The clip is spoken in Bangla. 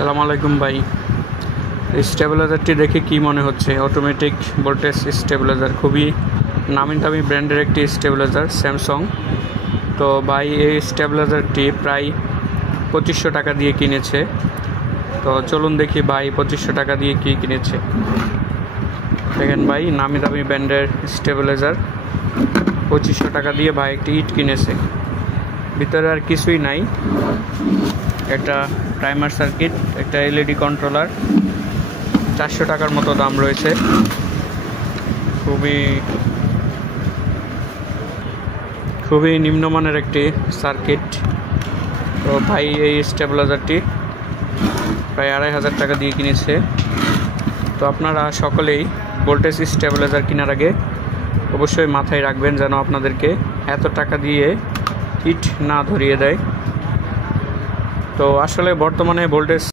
আসসালামু আলাইকুম ভাই। স্টেবিলাইজারটি দেখে কি মনে হচ্ছে? অটোমেটিক ভোল্টেজ স্টেবিলাইজার, খুবই নামি দামি ব্র্যান্ডের একটি স্টেবিলাইজার, স্যামসাং। তো ভাই এই স্টেবিলাইজারটি প্রায় 2500 টাকা দিয়ে কিনেছে। তো চলুন দেখি ভাই 2500 টাকা দিয়ে কি কিনেছে। দেখেন ভাই, নামি দামি ব্র্যান্ডের স্টেবিলাইজার 2500 টাকা দিয়ে ভাই একটি ইট কিনেছে। ভিতরে আর কিছুই নাই, একটা টাইমার সার্কিট, একটা এলইডি কন্ট্রোলার, 400 টাকার মতো দাম রয়েছে। খুবই নিম্নমানের একটি সার্কিট। তো ভাই এই স্টেবিলাইজারটি প্রায় 2500 টাকা দিয়ে কিনেছে। তো আপনারা সকলেই ভোল্টেজ স্টেবিলাইজার কেনার আগে অবশ্যই মাথায় রাখবেন যেন আপনাদেরকে এত টাকা দিয়ে ইট না ধরিয়ে দেয়। তো আসলে বর্তমানে ভোল্টেজ